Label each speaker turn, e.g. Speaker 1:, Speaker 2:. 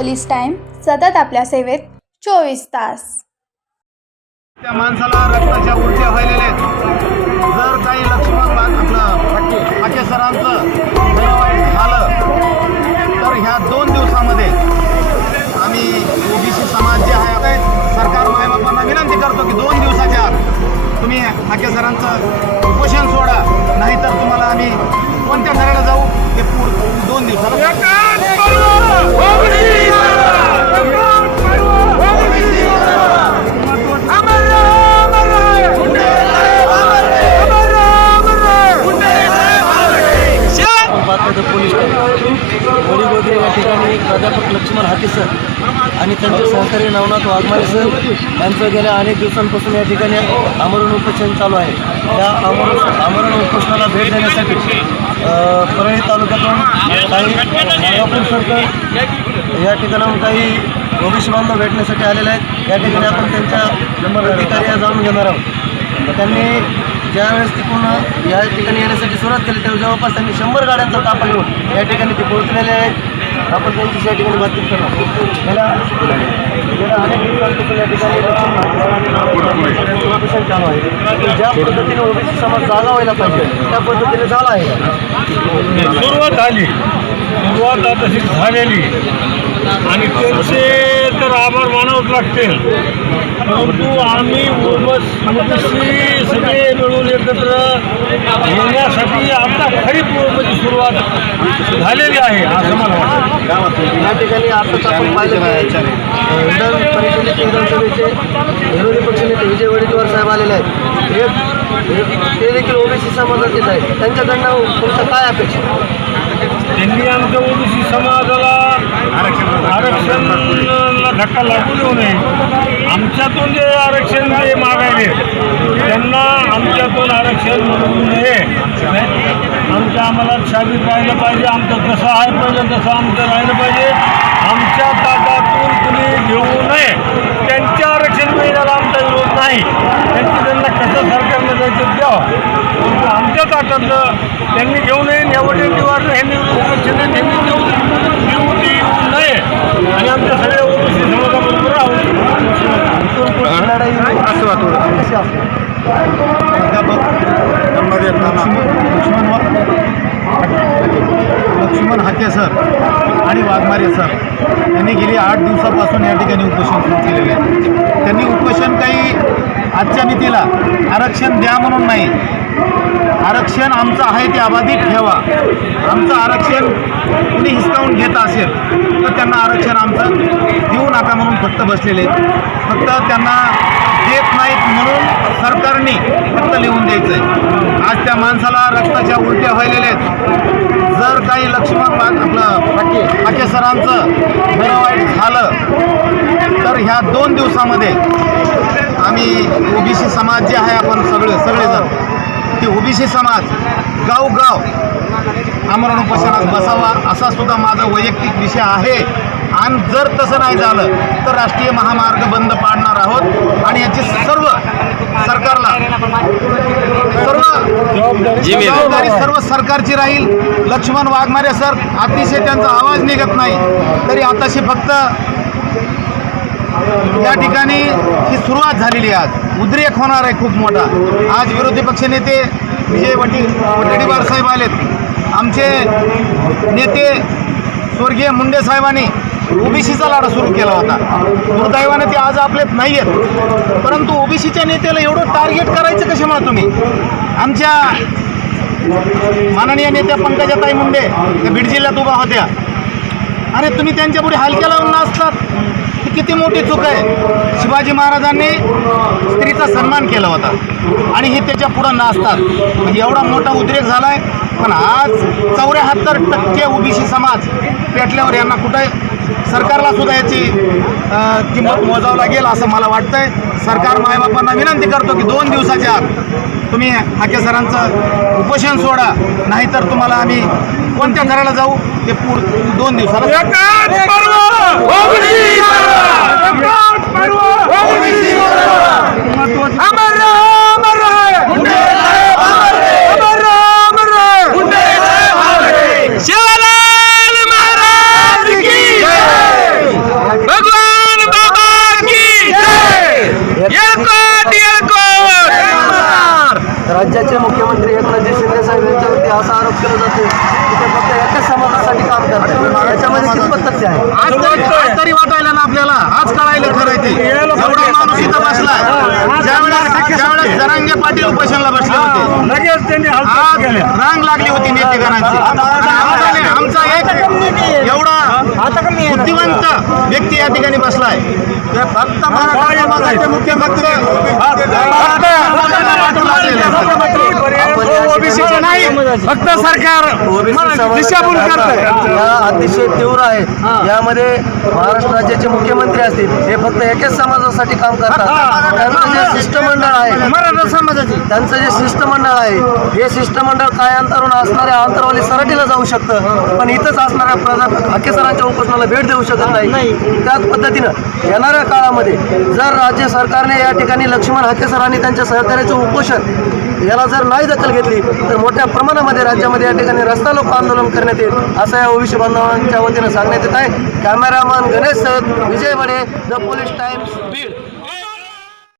Speaker 1: Police time सतत आपल्या सेवेत चोवीस तास.
Speaker 2: त्या माणसाला रक्ताच्या उलट्या व्हायलेल्या आहेत. जर काही लक्ष्मण बाग आपलं फाके सरांचं वाईट झालं तर ह्या दोन दिवसामध्ये आम्ही ओबीसी समाज जे आहे आता सरकार मायबापांना विनंती करतो की दोन दिवसाच्या आत तुम्ही आके सरांचं उपोषण सोडा नाहीतर तुम्हाला आम्ही कोणत्या घराला जाऊ हे पुढ दोन दिवसाला
Speaker 3: प्राध्यापक सर. आणि त्यांचे सहकारी नवनाथ वाघमारे सर यांचं गेल्या अनेक दिवसांपासून या ठिकाणी आमरण उपोषण चालू आहे. त्या आमरण आमरण उपोषणाला भेट देण्यासाठी परळी तालुक्यातून काही नागापूर या ठिकाणाहून काही ओबीसी बांधव भेटण्यासाठी आलेले आहेत. या ठिकाणी आपण त्यांच्या अधिकारी जाणून घेणार आहोत. त्यांनी ज्यावेळेस तिकडून या ठिकाणी येण्यासाठी सुरुवात केली त्यावेळी जवळपास त्यांनी शंभर गाड्यांचा ताफा घेऊन या ठिकाणी ते पोहोचलेले आहेत. आपण त्यांची या ठिकाणी बातचीत करणार गेल्या गेल्या अनेक दिवसांपासून या ठिकाणी उपोषण चालू आहे. ज्या पद्धतीने ओबीसी समाज जागा व्हायला पाहिजे त्या पद्धतीने झाला आहे.
Speaker 4: सुरुवात झाली सुरुवात तशी झालेली. आणि त्यांचे तर आभार मानावंच लागतील. परंतु आम्ही ओबस ओबीसी सगळे मिळून एकत्र येण्यासाठी आता खरी म्हणजे सुरुवात झालेली आहे असं मला वाटतं.
Speaker 3: या ठिकाणी आताच आपण पाहिलं की विधान परिषदेचे विधानसभेचे विरोधी पक्षनेते विजय वडेट्टीवार साहेब आलेले आहेत. हे ते देखील ओबीसी समाजाचेच आहेत. त्यांच्याकडनं तुमचं काय अपेक्षा?
Speaker 4: त्यांनी आमच्या ओबीसी समाजाला आरक्षणाला धक्का लागू देऊ नये. आमच्यातून जे आरक्षण जे मागायले त्यांना आमच्यातून आरक्षण मिळू नये आमच्या आम्हाला शाबीत राहिलं पाहिजे. आमचं कसं आहे पहिलं तसं आमचं राहिलं पाहिजे. आमच्या ताटातून कुणी घेऊ नये. त्यांच्या आरक्षण मिळण्याला आमचा विरोध नाही. त्यांची त्यांना कसं सरकारनं द्यायचं द्यावं? परंतु आमच्या ताटातलं त्यांनी घेऊ नये. निवडणुकीवर हे निवडणूक त्यांनी घेऊ घेऊ देऊ नये आणि आमच्या सगळ्या ओबीसी समाजाबरोबर राहू
Speaker 3: लढाई
Speaker 2: असं वाटतं
Speaker 3: कशी असते
Speaker 2: प्राध्यापक नंबर एक नाना लक्ष्मण वा लक्ष्मण सर आणि वाघमारे सर. यांनी गेली आठ दिवसापासून या ठिकाणी उपोषण सुरू केलेले आहे. त्यांनी उपोषण काही आजच्या मितीला आरक्षण द्या म्हणून नाही. आरक्षण आमचं आहे ते अबाधित ठेवा. आमचं आरक्षण कुणी हिसकावून घेत असेल तर त्यांना आरक्षण आमचं देऊ नका म्हणून फक्त बसलेले आहेत. फक्त त्यांना देत नाहीत म्हणून सरकारने फक्त लिहून द्यायचं आहे आज त्या माणसाला रक्ताच्या उलट्या व्हायलेल्या आहेत. जर काही लक्ष्मण आपलं फाके फाके सरांचं बरं वाईट झालं तर ह्या दोन दिवसामध्ये आम्ही ओबीसी समाज जे आहे आपण सगळे सगळेजण ते ओबीसी समाज गाव गाव आमरण उपोषणात बसावा असा सुद्धा माझा वैयक्तिक विषय आहे. आणि जर तसं नाही झालं तर राष्ट्रीय महामार्ग बंद पाडणार आहोत. आणि याची सर्व सरकारला. सर्व जबाबदारी सर्व सरकारची राहील. लक्ष्मण वाघमारे सर अतिशय त्यांचा आवाज निघत नाही. तरी आताशी फक्त या ठिकाणी ही सुरुवात झालेली आहे आज. उद्रेक होणार आहे खूप मोठा. आज विरोधी पक्षनेते विजय वटी वटेडीवार साहेब आलेत. आमचे नेते स्वर्गीय मुंडे साहेबांनी ओबीसीचा लढा सुरू केला होता. दुर्दैवाने ते आज आपल्यात नाही आहेत परंतु ओबीसीच्या नेत्याला एवढं टार्गेट करायचं कशामुळे तुम्ही? आमच्या माननीय नेत्या पंकजाताई मुंडे त्या बीड जिल्ह्यात उभा होत्या. आणि तुम्ही त्यांच्या पुढे हलक्या लावून नाचतात ही किती मोठी चूक आहे. शिवाजी महाराजांनी स्त्रीचा सन्मान केला होता. आणि हे त्याच्या पुढं नाचतात. म्हणजे एवढा मोठा उद्रेक झाला आहे पण आज चौऱ्याहत्तर टक्के ओबीसी समाज पेटल्यावर यांना कुठं सरकारला सुद्धा याची किंमत मोजावं लागेल असं मला वाटतंय. सरकार मायबापांना विनंती करतो की दोन दिवसाच्या आत तुम्ही हाके सरांचं उपोषण सोडा नाहीतर तुम्हाला आम्ही कोणत्या घराला जाऊ ते पुढ दोन दिवसाला
Speaker 3: राज्याचे मुख्यमंत्री एकनाथजी शिंदे साहेब यांच्यावरती असा आरोप केला जातो की ते फक्त एकाच समाजासाठी काम करतात. याच्यामध्ये कितपत तथ्य आहे?
Speaker 2: आज तरी आज तरी वाटायला ना आपल्याला. आज कळायला खरं ते. एवढा माणूस इथं बसलाय. ज्यावेळेस ज्यावेळेस जरांगे पाटील उपोषणला बसले होते
Speaker 4: लगेच त्यांनी
Speaker 2: आज
Speaker 4: हालचाल केल्या.
Speaker 2: रांग लागली होती नेतेगणांची आमचा एक एवढा बुद्धिवंत व्यक्ती या ठिकाणी बसलाय. ते फक्त मराठा ओबीसीचे नाही फक्त सरकार दिशाभूल
Speaker 3: या अतिशय तीव्र आहेत यामध्ये महाराष्ट्र राज्याचे मुख्यमंत्री असतील हे फक्त एकाच समाजासाठी काम करतात. त्यांचं जे शिष्टमंडळ आहे
Speaker 2: मराठा समाजाची.
Speaker 3: त्यांचं जे शिष्टमंडळ आहे हे शिष्टमंडळ काय अंतरून असणाऱ्या अंतरवाली सराटीला जाऊ शकतं. पण इथंच असणाऱ्या प्राध्यापक हाके सरांच्या उपोषणाला भेट देऊ शकत नाही. त्याच पद्धतीनं येणाऱ्या काळामध्ये जर राज्य सरकारने या ठिकाणी लक्ष्मण हाके सर आणि त्यांच्या सहकार्याचं उपोषण याला जर नाही दखल घेतली तर मोठ्या प्रमाणामध्ये राज्यामध्ये या ठिकाणी रस्ता लोक आंदोलन करण्यात येईल असं या ओबीसी बांधवांच्या वतीनं सांगण्यात येत आहे. कॅमेरामन गणेश सर विजय वडे द पोलीस टाइम्स बीड.